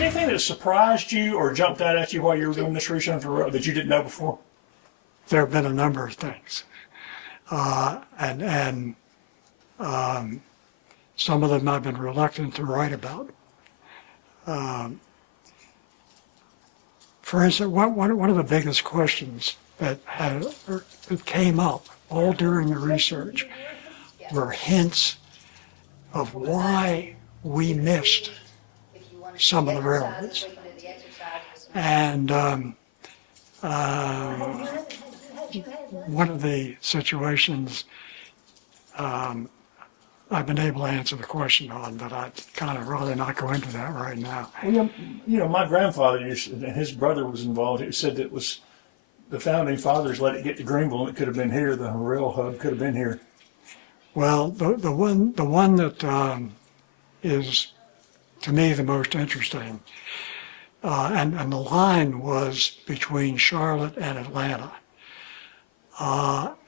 anything that surprised you or jumped out at you while you were doing this research that you didn't know before? There have been a number of things. And some of them I've been reluctant to write about. For instance, one of the biggest questions that came up all during the research were hints of why we missed some of the railroads. And one of the situations I've been able to answer the question on, but I'd kind of rather not go into that right now. Well, my grandfather and his brother was involved. He said that it was the founding fathers let it get to Greenville, and it could have been here. The rail hub could have been here. Well, the one that is to me the most interesting, and the line was between Charlotte and Atlanta,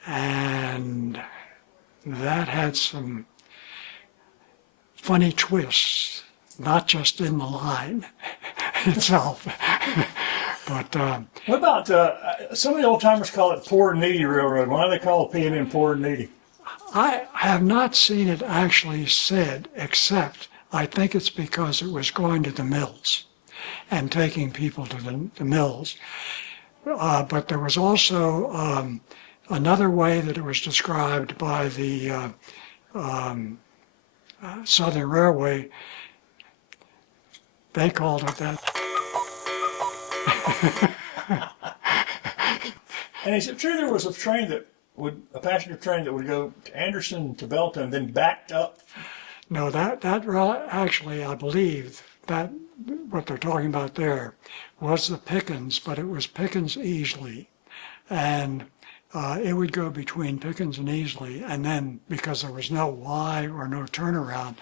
and that had some funny twists, not just in the line itself, but What about some of the old timers call it Poor and Needy Railroad? Why do they call it P&N Poor and Needy? I have not seen it actually said, except I think it's because it was going to the mills and taking people to the mills. But there was also another way that it was described by the Southern Railway. They called it that. And is it true there was a passenger train that would go to Anderson to Belton and then backed up? No, actually, I believe that what they're talking about there was the Pickens, but it was Pickens Easley. And it would go between Pickens and Easley, and then because there was no Y or no turnaround,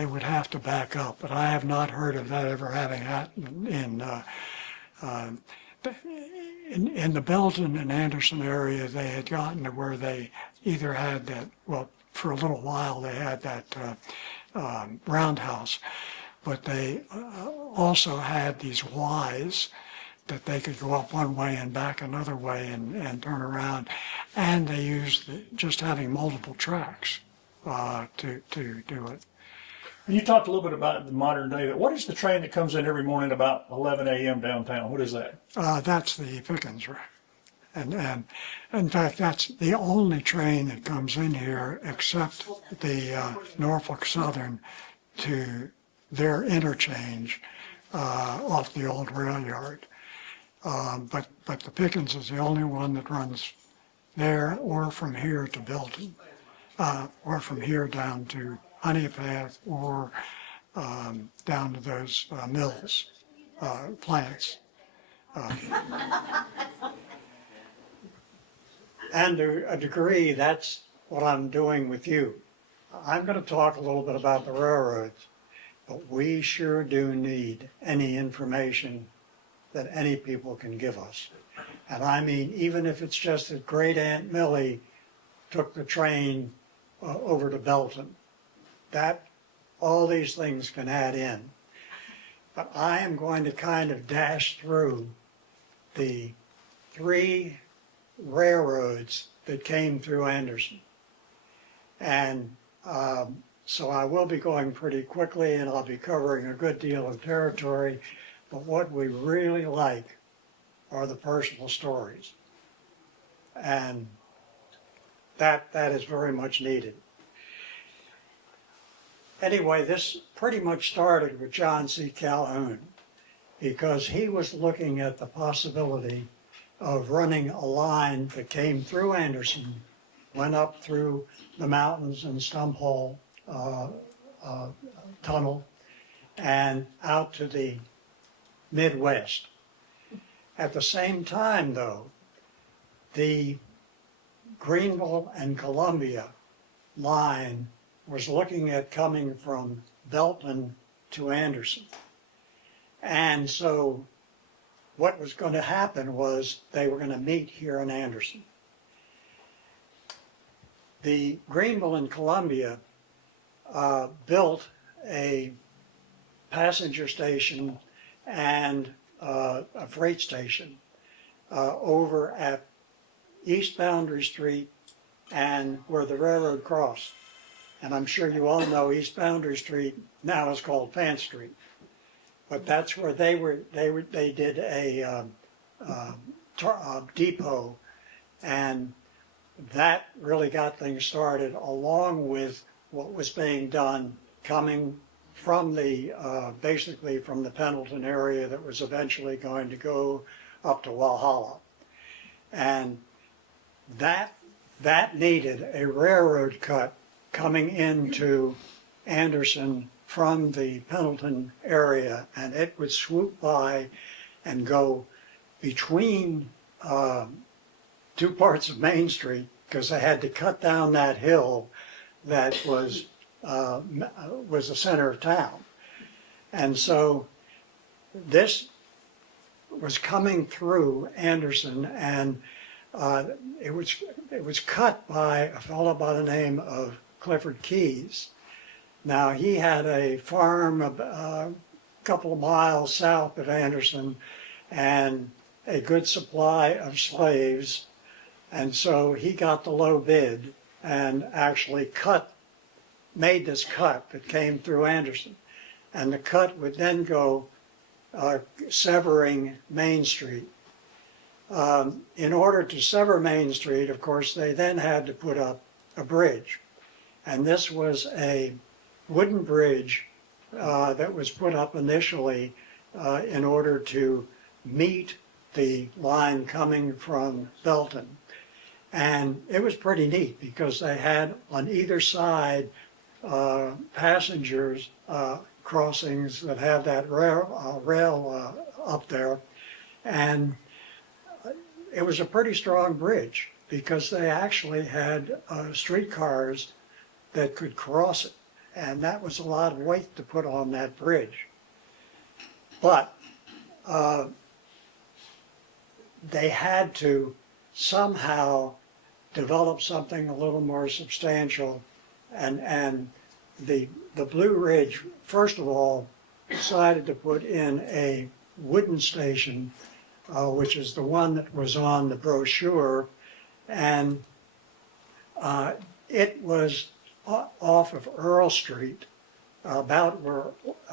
it would have to back up. But I have not heard of that ever having happened in the Belton and Anderson area. They had gotten to where they either had that, well, for a little while they had that roundhouse, but they also had these Ys that they could go up one way and back another way and turn around. And they used just having multiple tracks to do it. You talked a little bit about the modern day. What is the train that comes in every morning about 11 a.m. downtown? What is that? That's the Pickens. And in fact, that's the only train that comes in here except the Norfolk Southern to their interchange off the old rail yard. But the Pickens is the only one that runs there or from here to Belton, or from here down to Honeypath, or down to those mills, plants. And to a degree, that's what I'm doing with you. I'm going to talk a little bit about the railroads, but we sure do need any information that any people can give us. And I mean, even if it's just that Great Aunt Millie took the train over to Belton, that all these things can add in. But I am going to kind of dash through the 3 railroads that came through Anderson. And so I will be going pretty quickly, and I'll be covering a good deal of territory, but what we really like are the personal stories. And that is very much needed. Anyway, this pretty much started with John C. Calhoun, because he was looking at the possibility of running a line that came through Anderson, went up through the mountains and Stump Hole Tunnel, and out to the Midwest. At the same time, though, the Greenville and Columbia line was looking at coming from Belton to Anderson. And so what was going to happen was they were going to meet here in Anderson. The Greenville and Columbia built a passenger station and a freight station over at East Boundary Street and where the railroad crossed. And I'm sure you all know East Boundary Street now is called Pant Street. But that's where they did a depot, and that really got things started, along with what was being done coming from the, basically from the Pendleton area that was eventually going to go up to Walhalla. And that needed a railroad cut coming into Anderson from the Pendleton area, and it would swoop by and go between two parts of Main Street, because they had to cut down that hill that was the center of town. And so this was coming through Anderson, and it was cut by a fellow by the name of Clifford Keyes. Now, he had a farm a couple of miles south of Anderson and a good supply of slaves, and so he got the low bid and actually made this cut that came through Anderson. And the cut would then go severing Main Street. In order to sever Main Street, of course, they then had to put up a bridge. And this was a wooden bridge that was put up initially in order to meet the line coming from Belton. And it was pretty neat because they had on either side passengers crossings that had that rail up there. And it was a pretty strong bridge because they actually had streetcars that could cross it. And that was a lot of weight to put on that bridge. But they had to somehow develop something a little more substantial. And the Blue Ridge, first of all, decided to put in a wooden station, which is the one that was on the brochure. And it was off of Earl Street, about where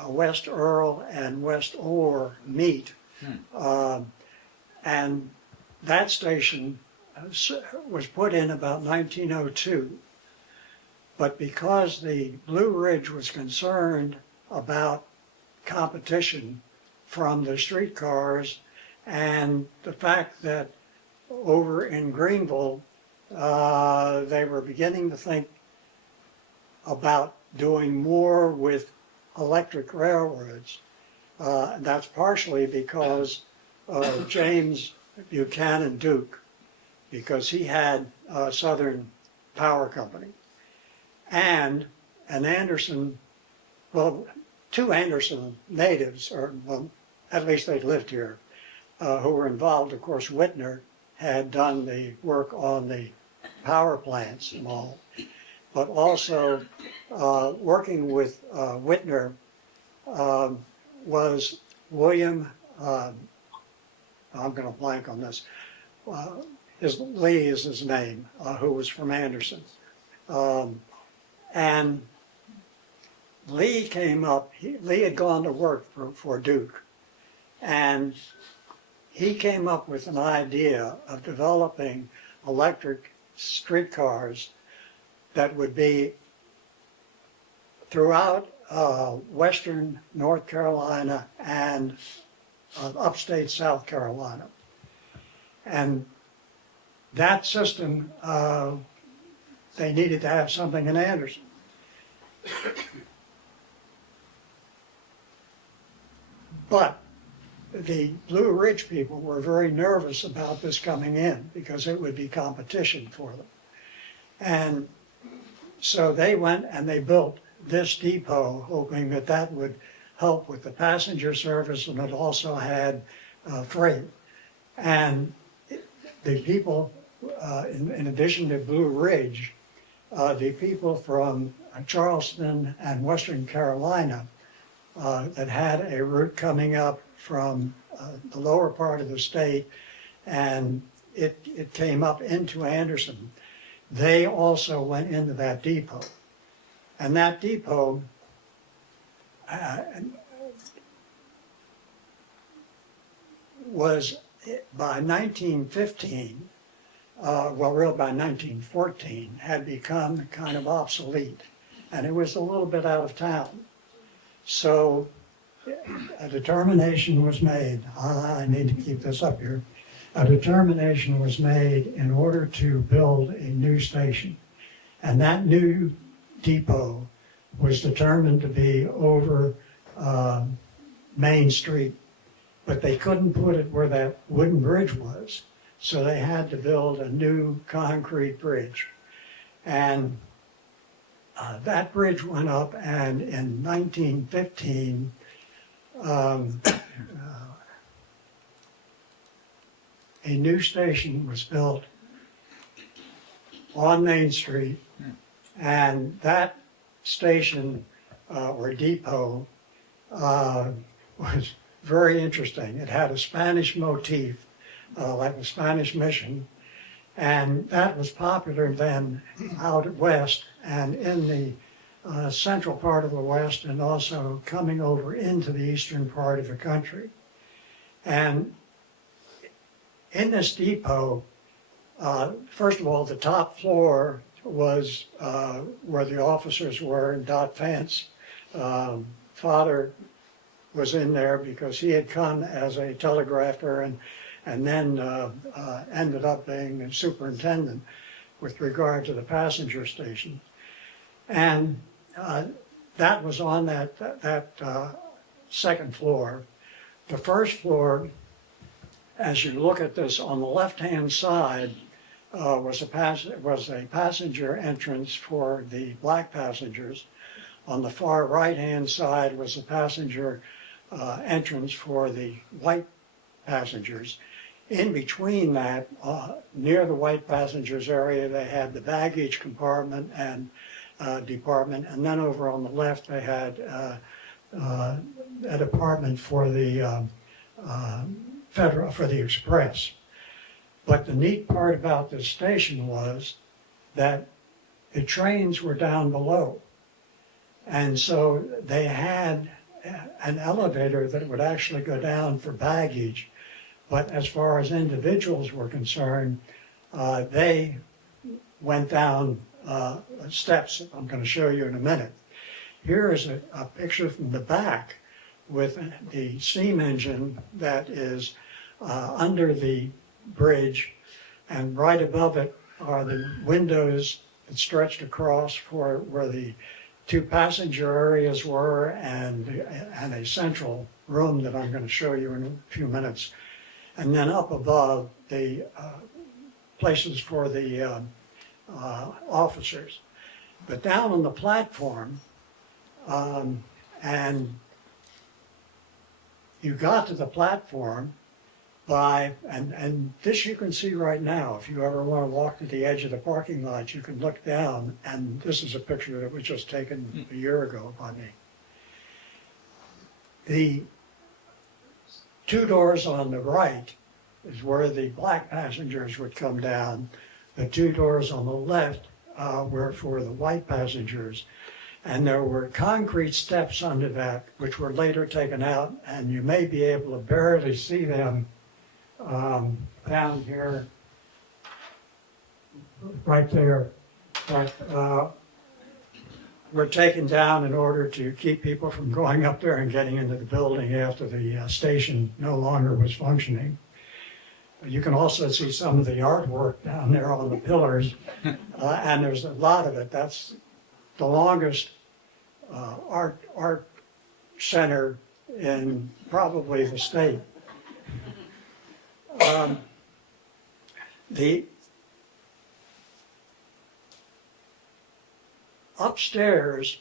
West Earl and West Orr meet. And that station was put in about 1902. But because the Blue Ridge was concerned about competition from the streetcars and the fact that over in Greenville, they were beginning to think about doing more with electric railroads. That's partially because of James Buchanan Duke, because he had Southern Power Company. And an Anderson, well, two Anderson natives, or well, at least they lived here, who were involved. Of course, Whitner had done the work on the power plants and all. But also working with Whitner was William, I'm going to blank on this, Lee is his name, who was from Anderson. And Lee came up, Lee had gone to work for Duke, and he came up with an idea of developing electric streetcars that would be throughout western North Carolina and upstate South Carolina. And that system, they needed to have something in Anderson. But the Blue Ridge people were very nervous about this coming in because it would be competition for them. And so they went and they built this depot, hoping that that would help with the passenger service, and it also had freight. And the people, in addition to Blue Ridge, the people from Charleston and Western Carolina that had a route coming up from the lower part of the state, and it came up into Anderson. They also went into that depot. And that depot was, by 1915, really by 1914, had become kind of obsolete. And it was a little bit out of town. So a determination was made, I need to keep this up here. A determination was made in order to build a new station. And that new depot was determined to be over Main Street. But they couldn't put it where that wooden bridge was. So they had to build a new concrete bridge. And that bridge went up, and in 1915, a new station was built on Main Street, and that station or depot was very interesting. It had a Spanish motif, like the Spanish mission, and that was popular then out west and in the central part of the West, and also coming over into the eastern part of the country. And in this depot, first of all, the top floor was where the officers were, and Dot Vance, father, was in there because he had come as a telegrapher and then ended up being a superintendent with regard to the passenger station. And that was on that second floor. The first floor, as you look at this, on the left-hand side was a passenger entrance for the black passengers. On the far right-hand side was a passenger entrance for the white passengers. In between that, near the white passengers area, they had the baggage compartment and department, and then over on the left they had a department for the express. But the neat part about this station was that the trains were down below, and so they had an elevator that would actually go down for baggage. But as far as individuals were concerned, they went down steps I'm going to show you in a minute. Here is a picture from the back with the steam engine that is under the bridge, and right above it are the windows that stretched across for where the two passenger areas were, and a central room that I'm going to show you in a few minutes. And then up above, the places for the officers. But down on the platform, and you got to the platform by, and this you can see right now. If you ever want to walk to the edge of the parking lot, you can look down, and this is a picture that was just taken a year ago by me. The two doors on the right is where the black passengers would come down. The two doors on the left were for the white passengers. And there were concrete steps under that, which were later taken out, and you may be able to barely see them down here, right there. But were taken down in order to keep people from going up there and getting into the building after the station no longer was functioning. You can also see some of the artwork down there on the pillars, and there's a lot of it. That's the longest art center in probably the state. The upstairs,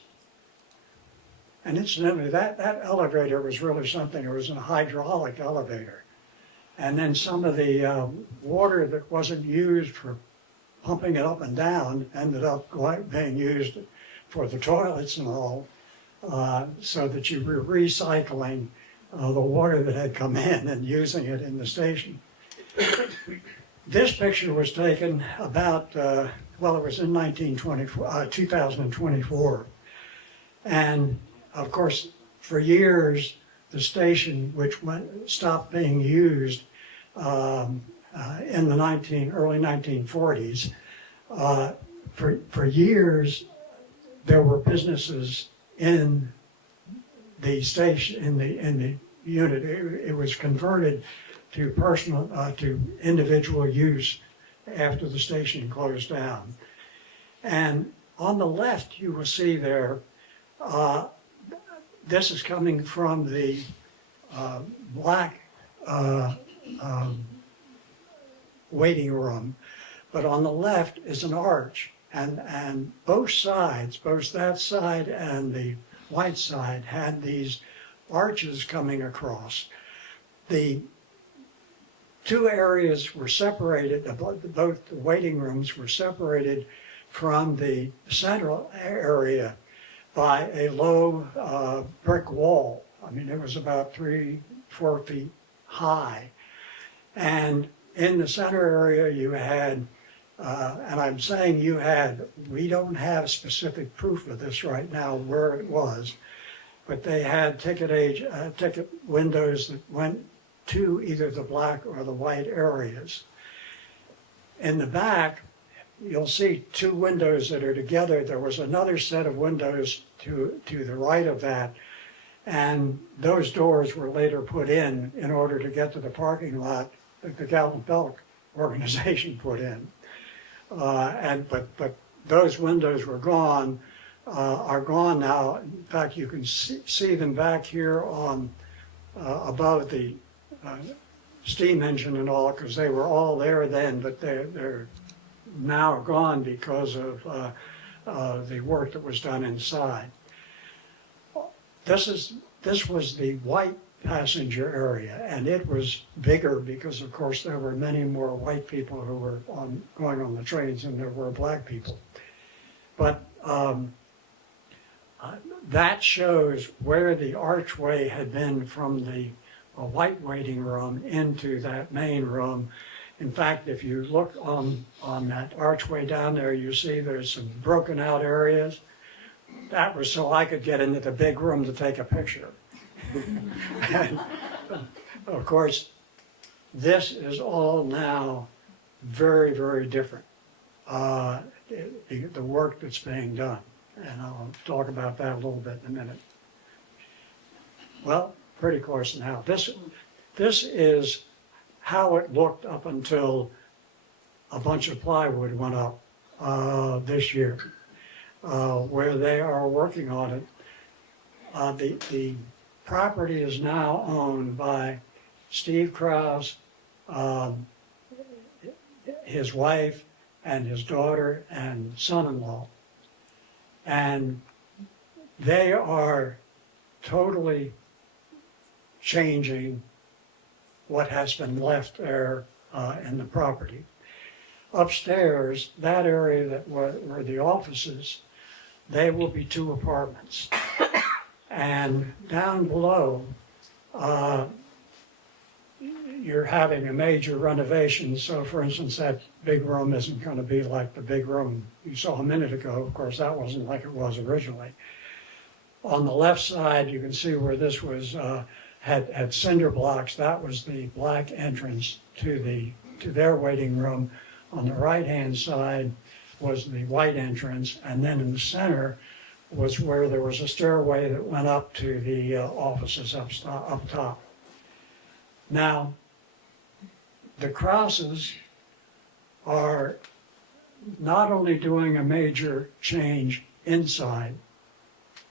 and incidentally, that elevator was really something. It was a hydraulic elevator. And then some of the water that wasn't used for pumping it up and down ended up being used for the toilets and all, so that you were recycling the water that had come in and using it in the station. This picture was taken about, well, it was in 2024. And of course, for years, the station, which stopped being used in the early 1940s, for years, there were businesses in the station, in the unit. It was converted to to individual use after the station closed down. And on the left, you will see there, this is coming from the black waiting room, but on the left is an arch, and both sides, both that side and the white side, had these arches coming across. The two areas were separated, both the waiting rooms were separated from the central area by a low brick wall. I mean, it was about 3-4 feet high. And in the center area you had, and I'm saying you had, we don't have specific proof of this right now where it was, but they had ticket windows that went to either the black or the white areas. In the back, you'll see two windows that are together. There was another set of windows to the right of that, and those doors were later put in order to get to the parking lot that the Gallup Belk organization put in. But those windows were gone, are gone now. In fact, you can see them back here on above the steam engine and all, because they were all there then, but they're now gone because of the work that was done inside. This was the white passenger area, and it was bigger because, of course, there were many more white people who were going on the trains than there were black people. But that shows where the archway had been from the white waiting room into that main room. In fact, if you look on that archway down there, you see there's some broken out areas. That was so I could get into the big room to take a picture. And, of course, this is all now very, very different, the work that's being done. And I'll talk about that a little bit in a minute. Well, pretty close now. This is how it looked up until a bunch of plywood went up this year, where they are working on it. The property is now owned by Steve Krause, his wife, and his daughter and son-in-law. And they are totally changing what has been left there in the property. Upstairs, that area that were the offices, they will be 2 apartments. And down below, you're having a major renovation. So for instance, that big room isn't going to be like the big room you saw a minute ago. Of course, that wasn't like it was originally. On the left side, you can see where this was, had cinder blocks. That was the black entrance to their waiting room. On the right-hand side was the white entrance, and then in the center was where there was a stairway that went up to the offices up top. Now, the Krauses are not only doing a major change inside,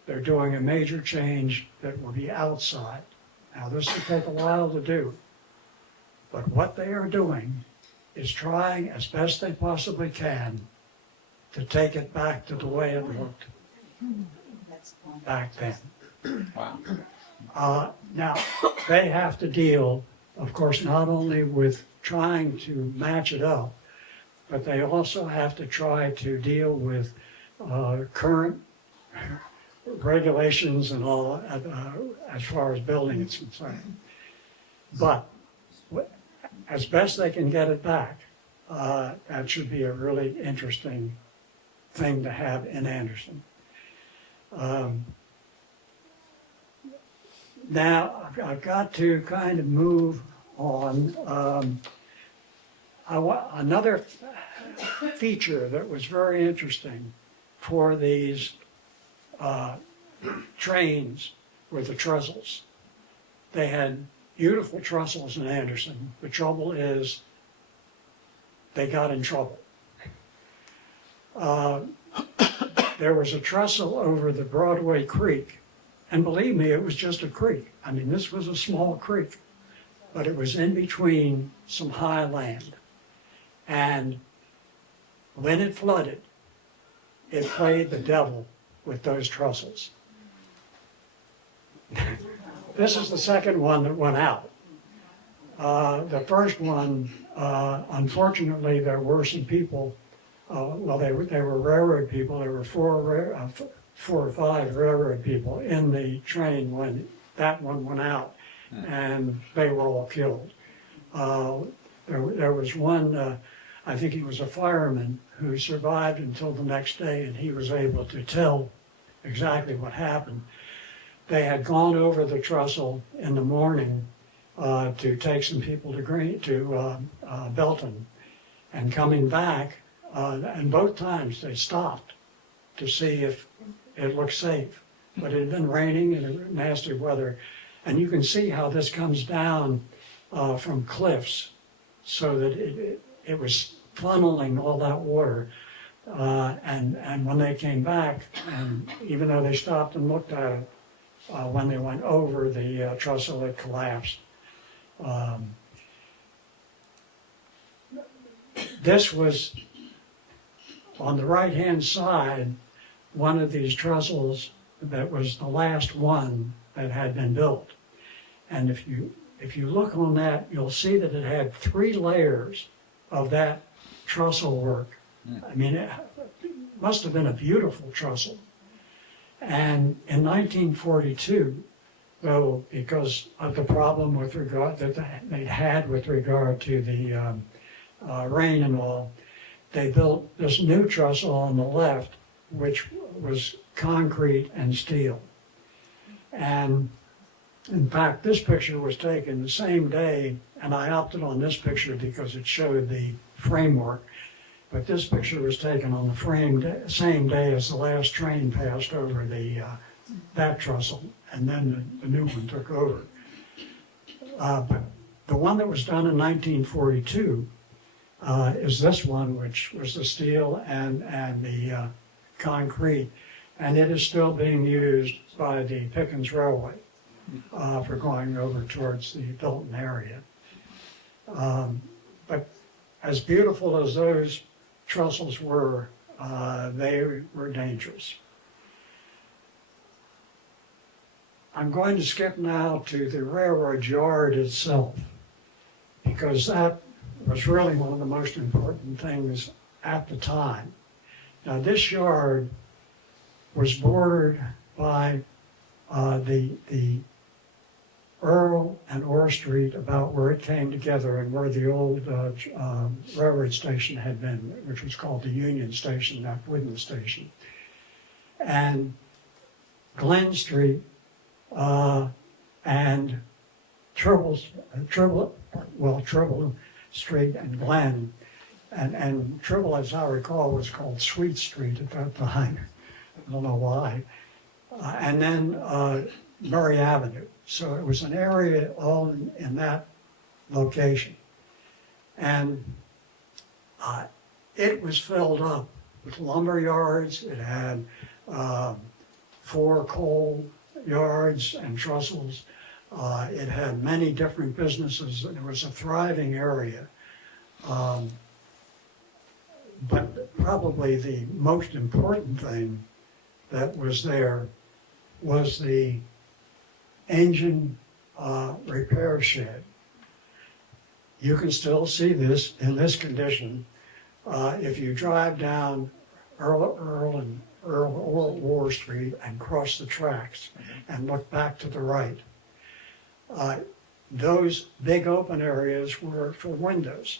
they're doing a major change that will be outside. Now, this will take a while to do, but what they are doing is trying as best they possibly can to take it back to the way it looked back then. Wow. Now, they have to deal, of course, not only with trying to match it up, but they also have to try to deal with current regulations and all as far as building is concerned. But as best they can get it back, that should be a really interesting thing to have in Anderson. Now, I've got to kind of move on. Another feature that was very interesting for these trains were the trestles. They had beautiful trestles in Anderson. The trouble is, they got in trouble. There was a trestle over the Broadway Creek, and believe me, it was just a creek. I mean, this was a small creek, but it was in between some high land. And when it flooded, it played the devil with those trestles. This is the second one that went out. The first one, unfortunately, there were some people, well, they were railroad people. There were four or five railroad people in the train when that one went out, and they were all killed. There was one, I think he was a fireman, who survived until the next day, and he was able to tell exactly what happened. They had gone over the trestle in the morning to take some people to Belton, and coming back, and both times they stopped to see if it looked safe. But it had been raining and nasty weather, and you can see how this comes down from cliffs, so that it was funneling all that water. And when they came back, and even though they stopped and looked at it, when they went over the trestle, it collapsed. This was, on the right-hand side, one of these trestles that was the last one that had been built. And if you look on that, you'll see that it had 3 layers of that trestle work. I mean, it must have been a beautiful trestle. And in 1942, though, because of the problem with regard that they had with regard to the rain and all, they built this new trestle on the left, which was concrete and steel. And in fact, this picture was taken the same day, and I opted on this picture because it showed the framework. But this picture was taken on the same day as the last train passed over that trestle, and then the new one took over. But the one that was done in 1942 is this one, which was the steel and the concrete, and it is still being used by the Pickens Railway for going over towards the Belton area. But as beautiful as those trestles were, they were dangerous. I'm going to skip now to the railroad yard itself, because that was really one of the most important things at the time. Now, this yard was bordered by the Earl and Orr Street, about where it came together and where the old railroad station had been, which was called the Union Station, not Wooden Station. And Glen Street and Tribble Street and Glen. And Tribble, as I recall, was called Sweet Street at that time. I don't know why. And then Murray Avenue. So it was an area all in that location. And it was filled up with lumber yards. It had 4 coal yards and trestles. It had many different businesses, and it was a thriving area. But probably the most important thing that was there was the engine repair shed. You can still see this in this condition. If you drive down Earl World War Street and cross the tracks and look back to the right. Those big open areas were for windows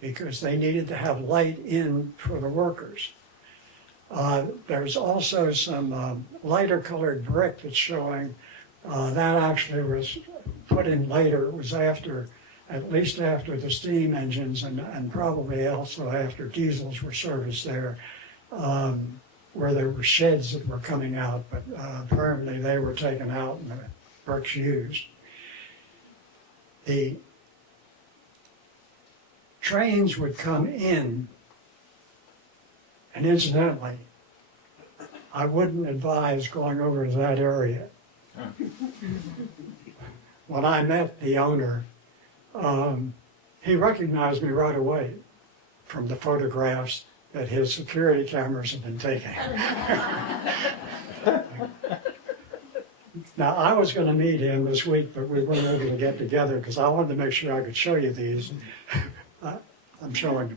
because they needed to have light in for the workers. There's also some lighter colored brick that's showing that actually was put in later. It was after, at least after the steam engines and probably also after diesels were serviced there, where there were sheds that were coming out, but apparently they were taken out and the bricks used. The trains would come in, and incidentally, I wouldn't advise going over to that area. When I met the owner, he recognized me right away from the photographs that his security cameras had been taking. Now, I was going to meet him this week, but we weren't able to get together because I wanted to make sure I could show you these. I'm showing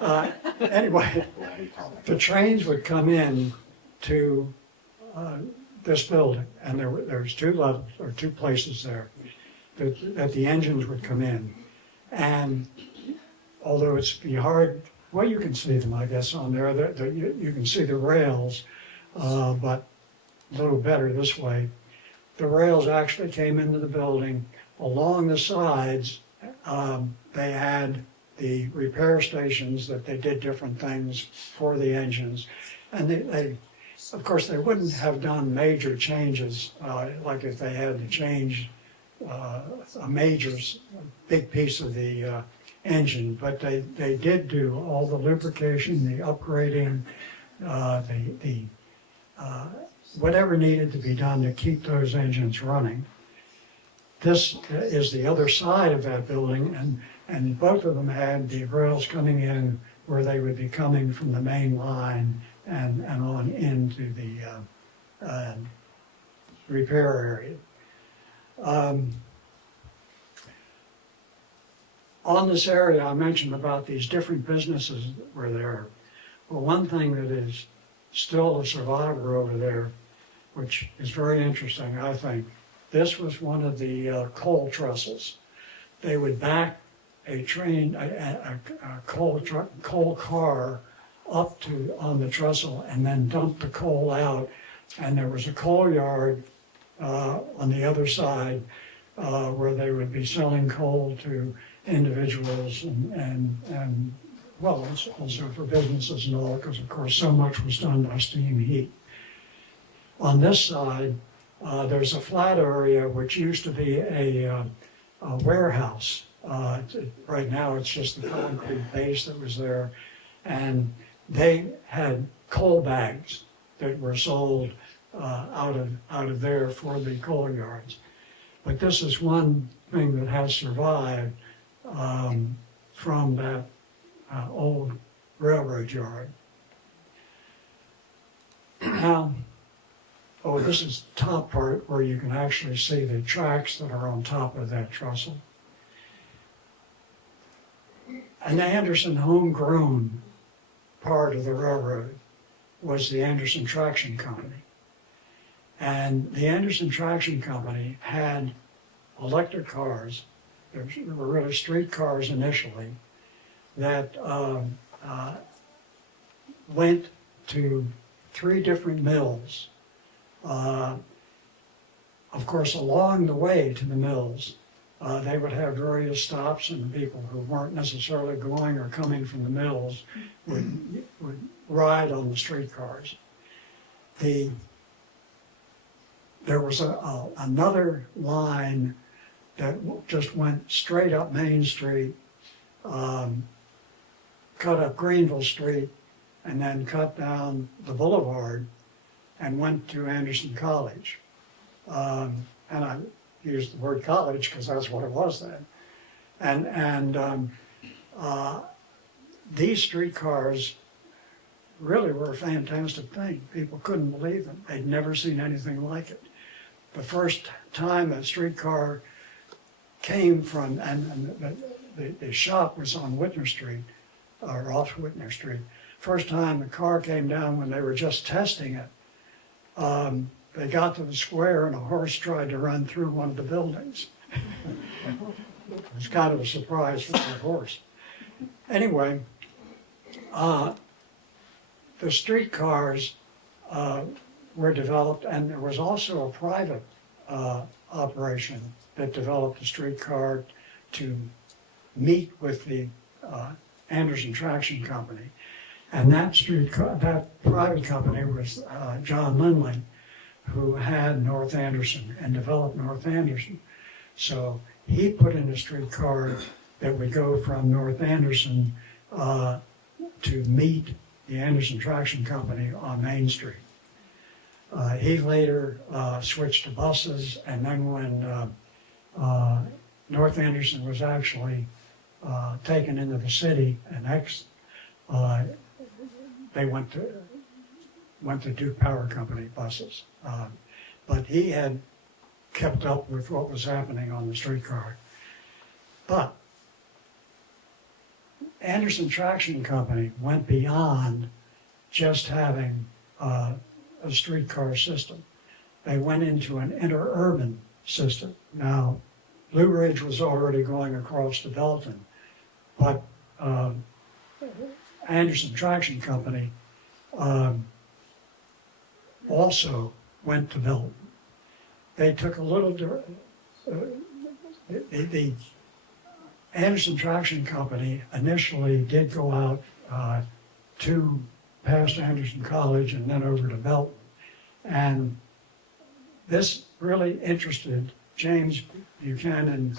them. Anyway, the trains would come in to this building, and there's two levels, or two places there that the engines would come in. And although it's be hard, well, you can see them, I guess, on there. You can see the rails, but a little better this way. The rails actually came into the building. Along the sides, they had the repair stations that they did different things for the engines. And they of course, they wouldn't have done major changes, like if they had to change a major, big piece of the engine, but they did do all the lubrication, the upgrading, whatever needed to be done to keep those engines running. This is the other side of that building, and both of them had the rails coming in where they would be coming from the main line and on into the repair area. On this area, I mentioned about these different businesses that were there. Well, one thing that is still a survivor over there, which is very interesting, I think, this was one of the coal trestles. They would back a train, a coal car up to on the trestle and then dump the coal out. And there was a coal yard on the other side where they would be selling coal to individuals and well, also for businesses and all, because of course so much was done by steam heat. On this side, there's a flat area which used to be a warehouse. Right now it's just the concrete base that was there, and they had coal bags that were sold out of there for the coal yards. But this is one thing that has survived from that old railroad yard. Now, this is the top part where you can actually see the tracks that are on top of that trestle. An Anderson homegrown part of the railroad was the Anderson Traction Company. And the Anderson Traction Company had electric cars, there were really street cars initially, that went to 3 different mills. Of course, along the way to the mills, they would have various stops, and people who weren't necessarily going or coming from the mills would ride on the streetcars. There was another line that just went straight up Main Street, cut up Greenville Street, and then cut down the boulevard and went to Anderson College. And I use the word college because that's what it was then. And these streetcars really were a fantastic thing. People couldn't believe them. They'd never seen anything like it. The first time a streetcar came from, and the shop was on Whitner Street, or off Whitner Street. First time the car came down when they were just testing it, they got to the square and a horse tried to run through one of the buildings. It was kind of a surprise for the horse. Anyway, the streetcars were developed, and there was also a private operation that developed a streetcar to meet with the Anderson Traction Company. And that private company was John Lindley, who had North Anderson and developed North Anderson. So he put in a streetcar that would go from North Anderson to meet the Anderson Traction Company on Main Street. He later switched to buses, and then when North Anderson was actually taken into the city and they went to Duke Power Company buses. But he had kept up with what was happening on the streetcar. But Anderson Traction Company went beyond just having a streetcar system. They went into an interurban system. Now, Blue Ridge was already going across to Belton, but Anderson Traction Company also went to Belton. They took a little, the Anderson Traction Company initially did go out to past Anderson College and then over to Belton. And this really interested James Buchanan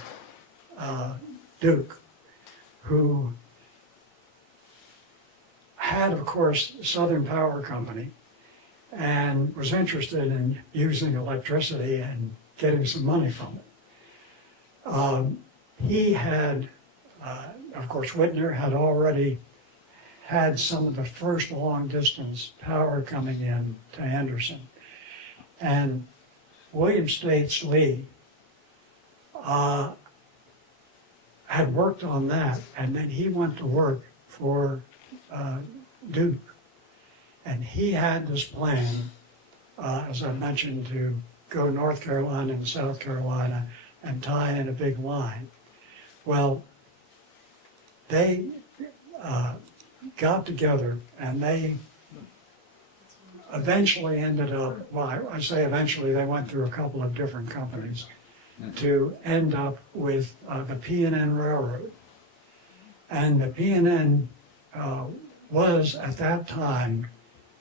Duke, who had, of course, Southern Power Company and was interested in using electricity and getting some money from it. He had, of course, Whitner had already had some of the first long-distance power coming in to Anderson. And William States Lee had worked on that, and then he went to work for Duke. And he had this plan, as I mentioned, to go North Carolina and South Carolina and tie in a big line. Well, they got together and they eventually ended up, well, I say eventually, they went through a couple of different companies to end up with the P&N Railroad. And the P&N was at that time,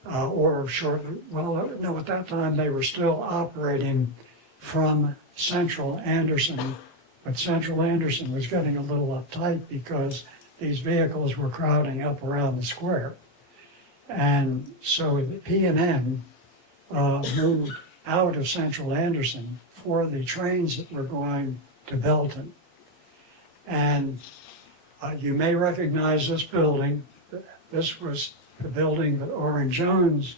or shortly, well, no, at that time they were still operating from Central Anderson, but Central Anderson was getting a little uptight because these vehicles were crowding up around the square. And so the P&N moved out of Central Anderson for the trains that were going to Belton. And you may recognize this building. This was the building that Orrin Jones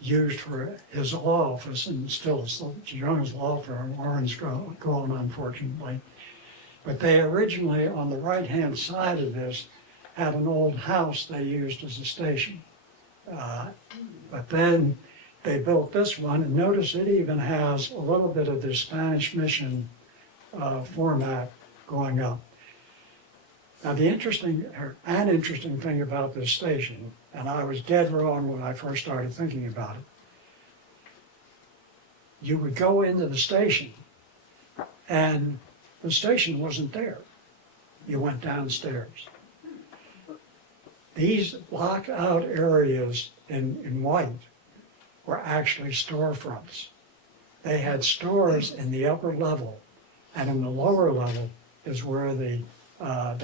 used for his law office, and still it's Jones Law Firm. Orrin's gone, unfortunately. But they originally, on the right-hand side of this, had an old house they used as a station. But then they built this one, and notice it even has a little bit of the Spanish Mission format going up. Now an interesting thing about this station, and I was dead wrong when I first started thinking about it, you would go into the station and the station wasn't there. You went downstairs. These blocked out areas in white were actually storefronts. They had stores in the upper level, and in the lower level is where they had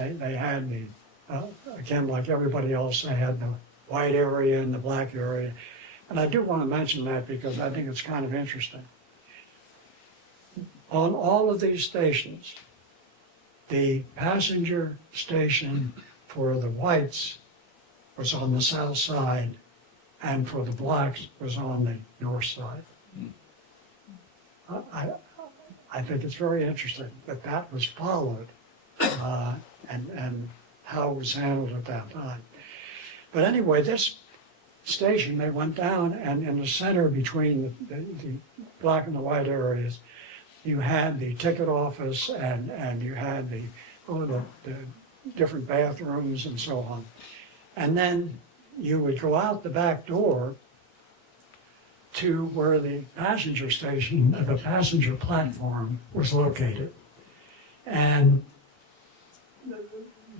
the, again, like everybody else, they had the white area and the black area. And I do want to mention that because I think it's kind of interesting. On all of these stations, the passenger station for the whites was on the south side, and for the blacks was on the north side. I think it's very interesting that that was followed and how it was handled at that time. But anyway, this station, they went down, and in the center between the black and the white areas, you had the ticket office and you had the different bathrooms and so on. And then you would go out the back door to where the passenger station, the passenger platform was located. And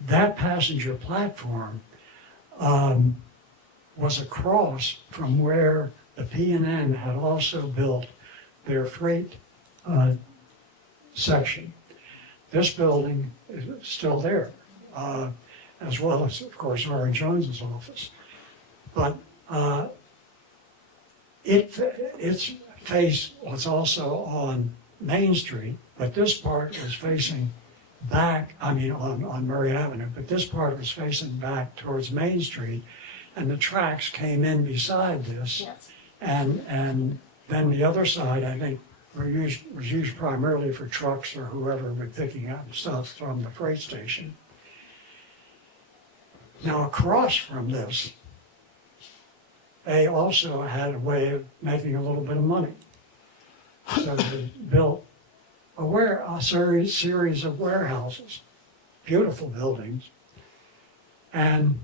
that passenger platform was across from where the P&N had also built their freight section. This building is still there, as well as, of course, Harry Jones's office. But its face was also on Main Street, but this part was facing back, on Murray Avenue, but this part was facing back towards Main Street, and the tracks came in beside this. Yes. And then the other side, I think, was used primarily for trucks or whoever were picking up stuff from the freight station. Now, across from this, they also had a way of making a little bit of money. So they built a series of warehouses, beautiful buildings, and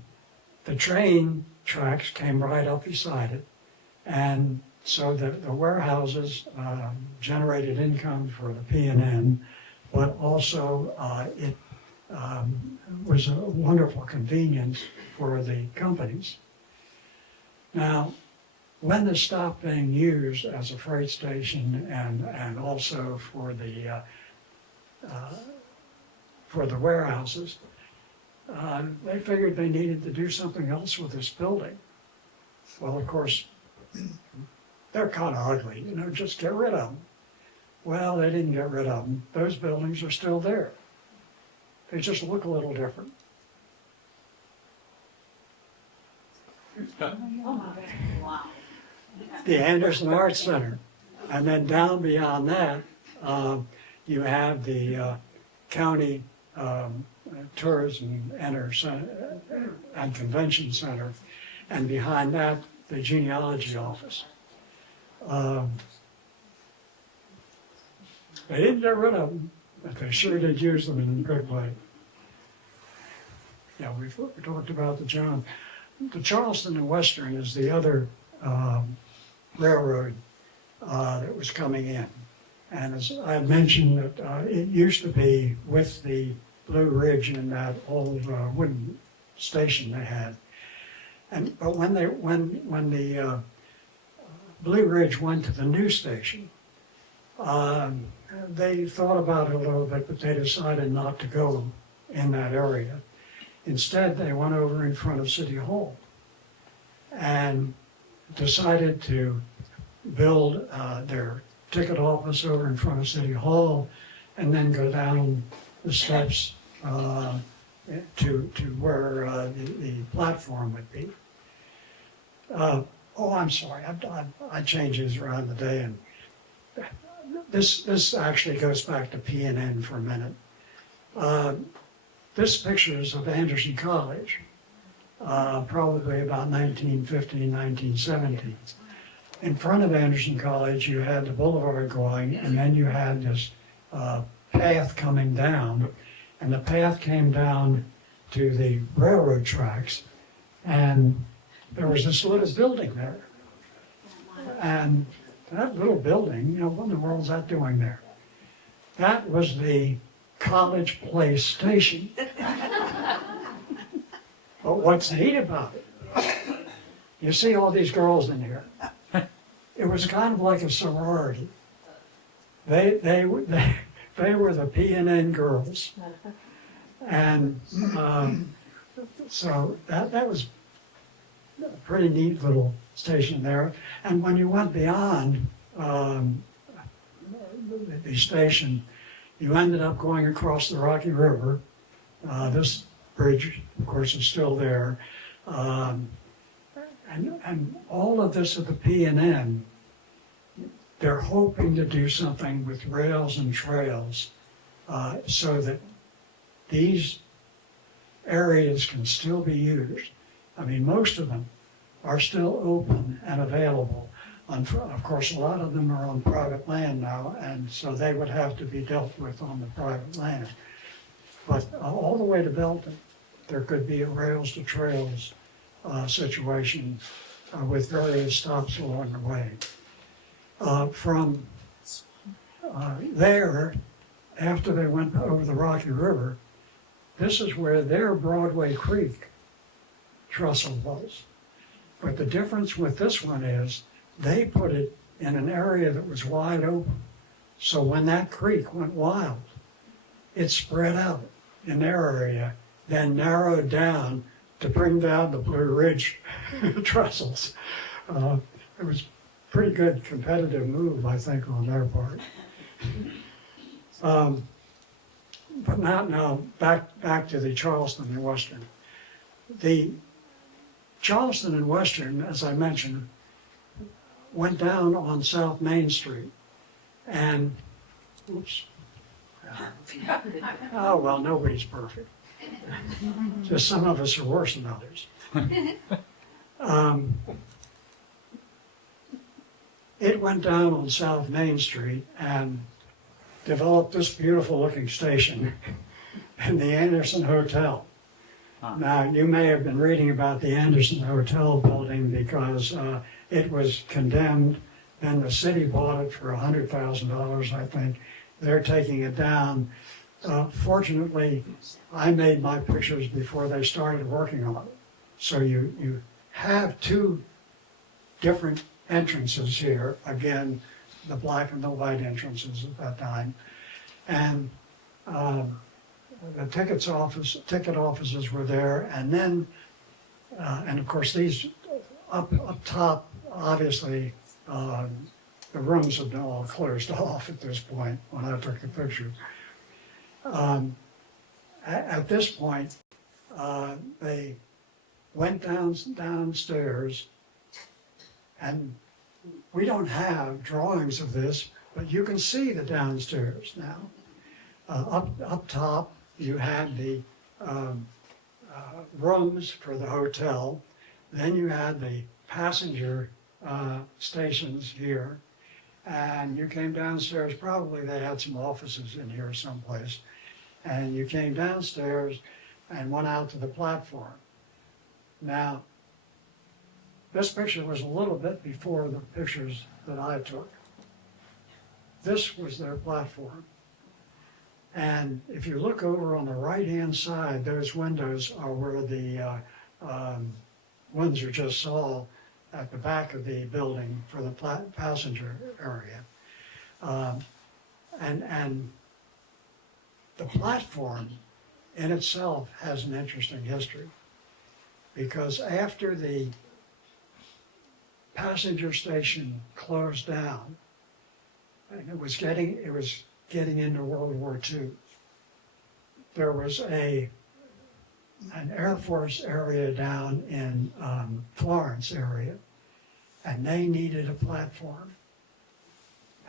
the train tracks came right up beside it. And so the warehouses generated income for the P&N, but also it was a wonderful convenience for the companies. Now, when this stopped being used as a freight station and also for the warehouses, they figured they needed to do something else with this building. Well, of course, they're kind of ugly, just get rid of them. Well, they didn't get rid of them. Those buildings are still there. They just look a little different. Wow. The Anderson Arts Center. And then down beyond that, you have the County Tourism and Convention Center. And behind that, the genealogy office. They didn't get rid of them, but they sure did use them in a good way. Yeah, we talked about the John. The Charleston and Western is the other railroad that was coming in. And as I had mentioned, that it used to be with the Blue Ridge and that old wooden station they had. But when the Blue Ridge went to the new station, they thought about it a little bit, but they decided not to go in that area. Instead, they went over in front of City Hall and decided to build their ticket office over in front of City Hall and then go down the steps to where the platform would be. I'm sorry, I change these around the day, and this actually goes back to P&N for a minute. This picture is of Anderson College, probably about 1950, 1970. In front of Anderson College, you had the boulevard going, and then you had this path coming down, and the path came down to the railroad tracks, and there was this little building there. And that little building, what in the world is that doing there? That was the College Place station. But what's neat about it, you see all these girls in here. It was kind of like a sorority. They were the P&N girls. And so that was a pretty neat little station there. And when you went beyond the station, you ended up going across the Rocky River. This bridge, of course, is still there. And all of this at the P&N, they're hoping to do something with rails and trails so that these areas can still be used. I mean, most of them are still open and available. Of course, a lot of them are on private land now, and so they would have to be dealt with on the private land. But all the way to Belton, there could be a rails to trails situation with various stops along the way. From there, after they went over the Rocky River, this is where their Broadway Creek trestle was. But the difference with this one is they put it in an area that was wide open. So when that creek went wild, it spread out in their area, then narrowed down to bring down the Blue Ridge trestles. It was a pretty good competitive move, I think, on their part. But now back to the Charleston and Western. The Charleston and Western, as I mentioned, went down on South Main Street, and oops. Oh, well, nobody's perfect. Just some of us are worse than others. It went down on South Main Street and developed this beautiful looking station in the Anderson Hotel. Now, you may have been reading about the Anderson Hotel building because it was condemned, then the city bought it for $100,000, I think. They're taking it down. Fortunately, I made my pictures before they started working on it. So you have two different entrances here. Again, the black and the white entrances at that time. And the ticket offices were there. And then, and of course, these up top, obviously, the rooms have been all closed off at this point when I took the picture. At this point, they went downstairs, and we don't have drawings of this, but you can see the downstairs now. Up top, you had the rooms for the hotel. Then you had the passenger stations here. And you came downstairs, probably they had some offices in here someplace. And you came downstairs and went out to the platform. Now, this picture was a little bit before the pictures that I took. This was their platform. And if you look over on the right-hand side, those windows are where the ones you just saw at the back of the building for the passenger area. And the platform in itself has an interesting history, because after the passenger station closed down, and it was getting into World War II, there was an Air Force area down in Florence area, and they needed a platform.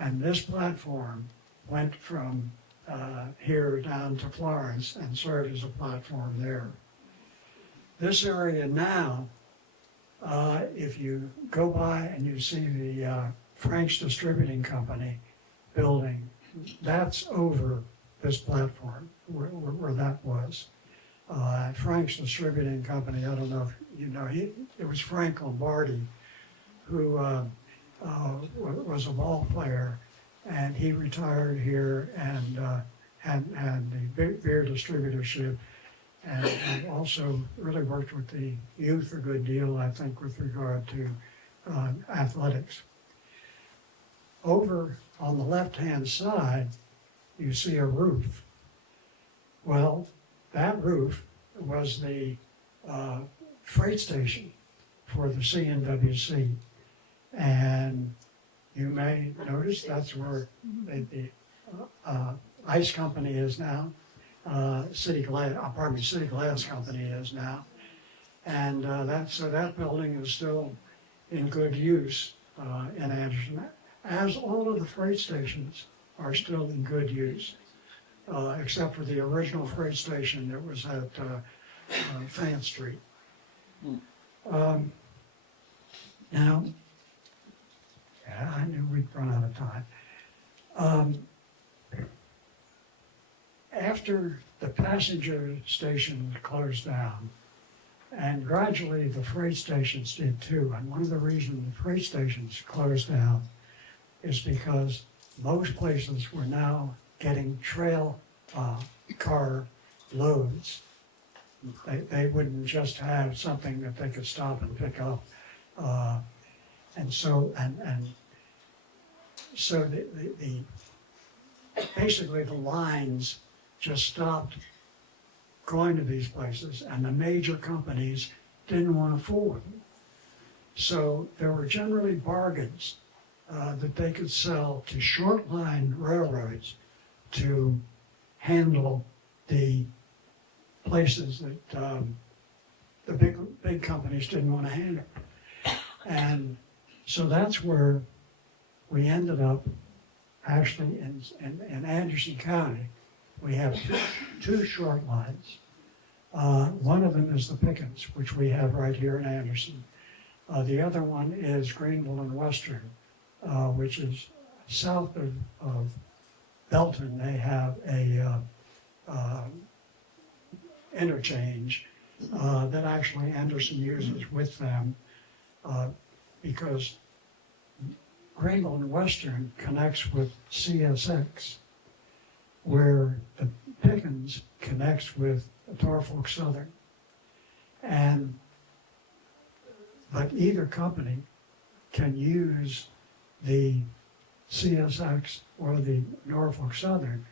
And this platform went from here down to Florence and served as a platform there. This area now, if you go by and you see the Frank's Distributing Company building, that's over this platform where that was. Frank's Distributing Company, I don't know if you know, it was Frank Lombardi who was a ball player, and he retired here and had the beer distributorship, and also really worked with the youth a good deal, I think, with regard to athletics. Over on the left-hand side, you see a roof. Well, that roof was the freight station for the CNWC. And you may notice that's where the ice company is now, City Glass Company is now. And that building is still in good use in Anderson, as all of the freight stations are still in good use, except for the original freight station that was at Fan Street. Now, yeah, I knew we'd run out of time. After the passenger station closed down, and gradually the freight stations did too, and one of the reasons the freight stations closed down is because most places were now getting trail car loads. They wouldn't just have something that they could stop and pick up. And so the basically the lines just stopped going to these places, and the major companies didn't want to fool with them. So there were generally bargains that they could sell to short line railroads to handle the places that the big companies didn't want to handle. And so that's where we ended up actually in Anderson County. We have two short lines. One of them is the Pickens, which we have right here in Anderson. The other one is Greenville and Western, which is south of Belton. They have a interchange that actually Anderson uses with them because Greenville and Western connects with CSX, where the Pickens connects with Norfolk Southern. But either company can use the CSX or the Norfolk Southern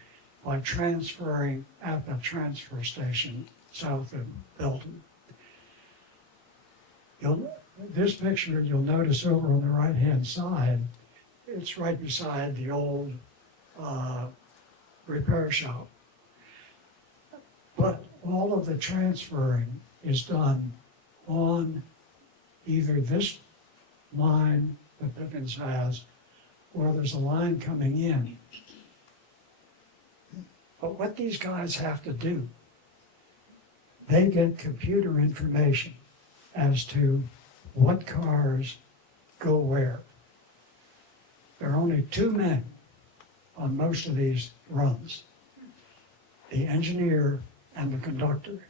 by transferring at the transfer station south of Belton. This picture, you'll notice over on the right-hand side, it's right beside the old repair shop. But all of the transferring is done on either this line that Pickens has, or there's a line coming in. But what these guys have to do, they get computer information as to what cars go where. There are only two men on most of these runs, the engineer and the conductor.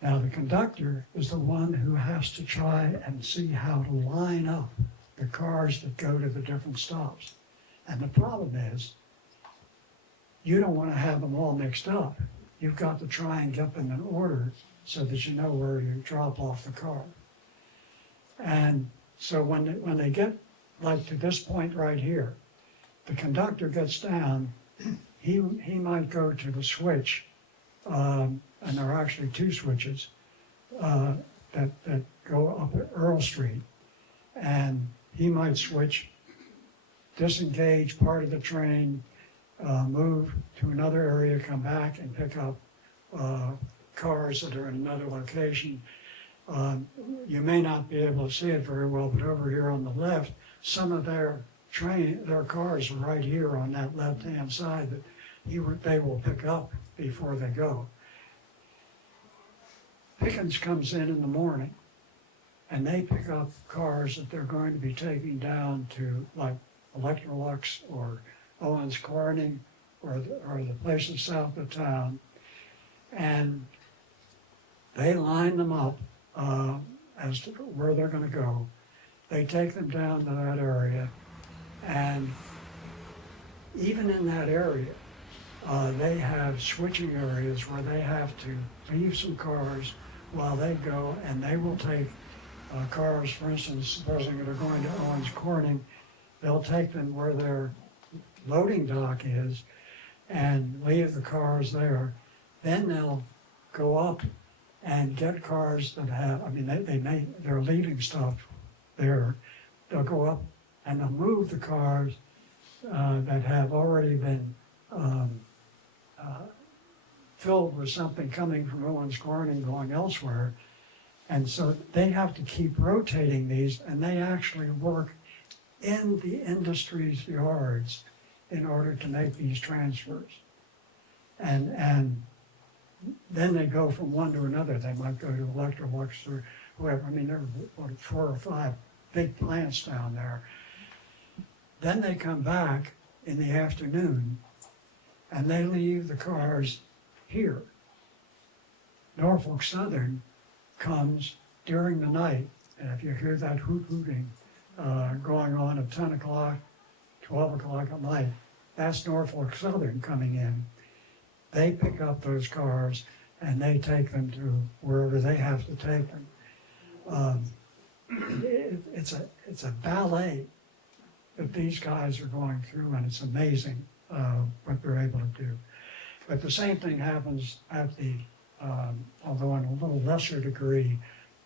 Now the conductor is the one who has to try and see how to line up the cars that go to the different stops. And the problem is, you don't want to have them all mixed up. You've got to try and get them in order so that you know where you drop off the car. And so when they get like to this point right here, the conductor gets down, he might go to the switch, and there are actually two switches that go up at Earl Street, and he might switch, disengage part of the train, move to another area, come back and pick up cars that are in another location. You may not be able to see it very well, but over here on the left, some of their cars are right here on that left-hand side that they will pick up before they go. Pickens comes in the morning, and they pick up cars that they're going to be taking down to like Electrolux or Owens Corning or the places south of town, and they line them up as to where they're going to go. They take them down to that area, and even in that area, they have switching areas where they have to leave some cars while they go, and they will take cars, for instance, supposing that are going to Owens Corning, they'll take them where their loading dock is and leave the cars there. Then they'll go up and get cars that have, they're leaving stuff there. They'll go up and they'll move the cars that have already been filled with something coming from Owens Corning going elsewhere. And so they have to keep rotating these, and they actually work in the industry's yards in order to make these transfers. And then they go from one to another. They might go to Electrolux whoever, I mean, there were 4 or 5 big plants down there. Then they come back in the afternoon and they leave the cars here. Norfolk Southern comes during the night, and if you hear that hooting going on at 10 o'clock, 12 o'clock at night, that's Norfolk Southern coming in. They pick up those cars and they take them to wherever they have to take them. It's a ballet that these guys are going through, and it's amazing what they're able to do. But the same thing happens at the, although in a little lesser degree,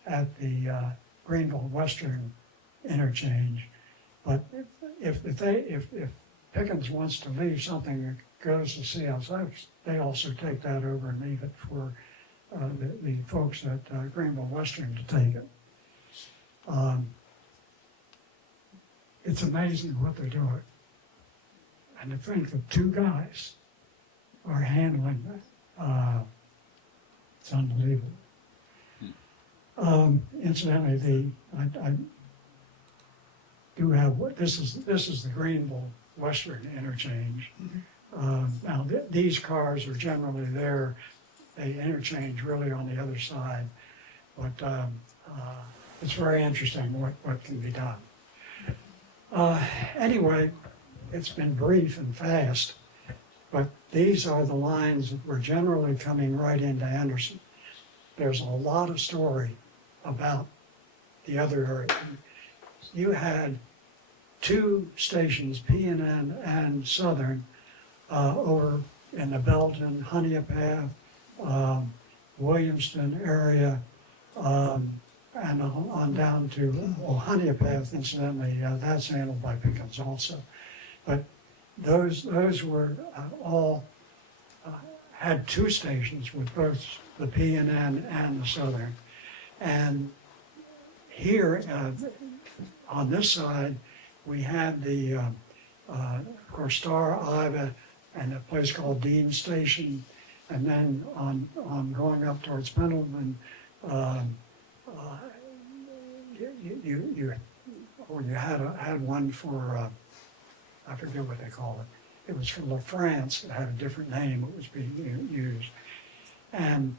at the Greenville Western interchange. But if Pickens wants to leave something that goes to CSX, they also take that over and leave it for the folks at Greenville Western to take it. It's amazing what they're doing. And to think that 2 guys are handling that, it's unbelievable. Incidentally, I do have this is the Greenville Western interchange. Now these cars are generally there; they interchange really on the other side. But it's very interesting what can be done. Anyway, it's been brief and fast, but these are the lines that were generally coming right into Anderson. There's a lot of story about the other area. You had 2 stations, P&N and Southern, over in the Belton, Honeypath, Williamston area, and on down to Honeypath, incidentally, that's handled by Pickens also. But those were all had 2 stations with both the P&N and the Southern. And here on this side, we had the, of course, Star, Iva, and a place called Dean Station. And then on going up towards Pendleton, you had one for, I forget what they call it. It was for La France. It had a different name. It was being used. And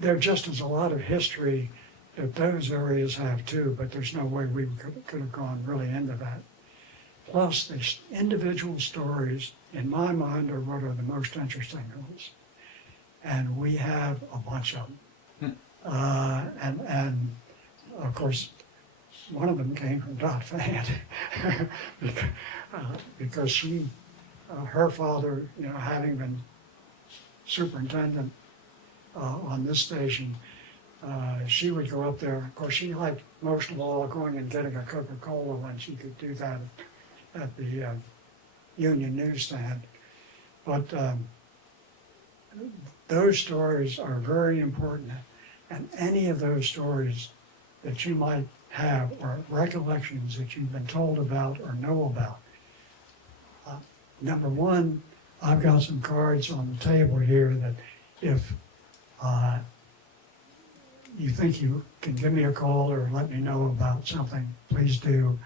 there just is a lot of history that those areas have too, but there's no way we could have gone really into that. Plus, the individual stories, in my mind, are what are the most interesting ones. And we have a bunch of them. And of course, one of them came from Dot Fant because she, her father, having been superintendent on this station, she would go up there. Of course, she liked most of all going and getting a Coca-Cola when she could do that at the Union newsstand. But those stories are very important, and any of those stories that you might have or recollections that you've been told about or know about. Number one, I've got some cards on the table here that if you think you can give me a call or let me know about something, please do.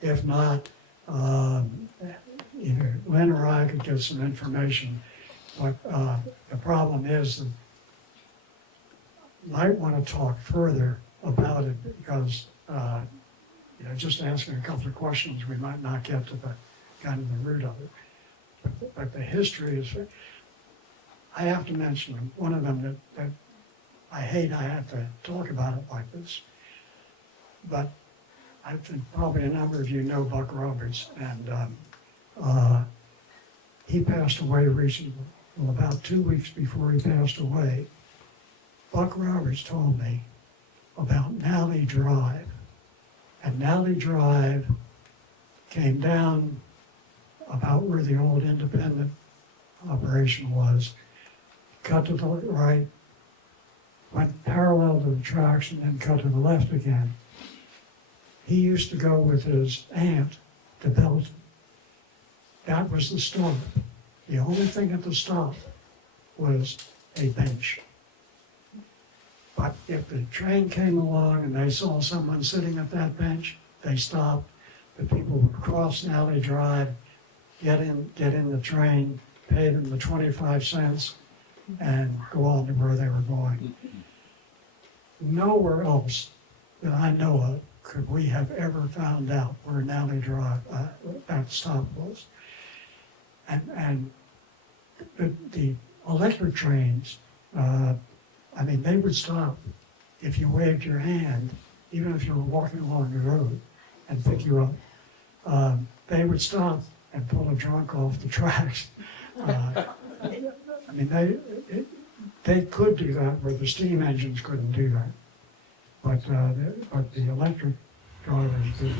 If not, either Lynn or I could get some information. But the problem is that I might want to talk further about it because just asking a couple of questions, we might not get to the kind of the root of it. But the history is, I have to mention them. One of them that I hate I have to talk about it like this, but I think probably a number of you know Buck Roberts, and he passed away recently. Well, about 2 weeks before he passed away, Buck Roberts told me about Nally Drive. And Nally Drive came down about where the old independent operation was, cut to the right, went parallel to the tracks, and then cut to the left again. He used to go with his aunt to Belton. That was the stop. The only thing at the stop was a bench. But if the train came along and they saw someone sitting at that bench, they stopped. The people would cross Nally Drive, get in the train, pay them the 25 cents, and go on to where they were going. Nowhere else that I know of could we have ever found out where Nally Drive, that stop was. And the electric trains, I mean, they would stop if you waved your hand, even if you were walking along the road, and pick you up. They would stop and pull a drunk off the tracks. I mean, they could do that where the steam engines couldn't do that. But the electric drivers did.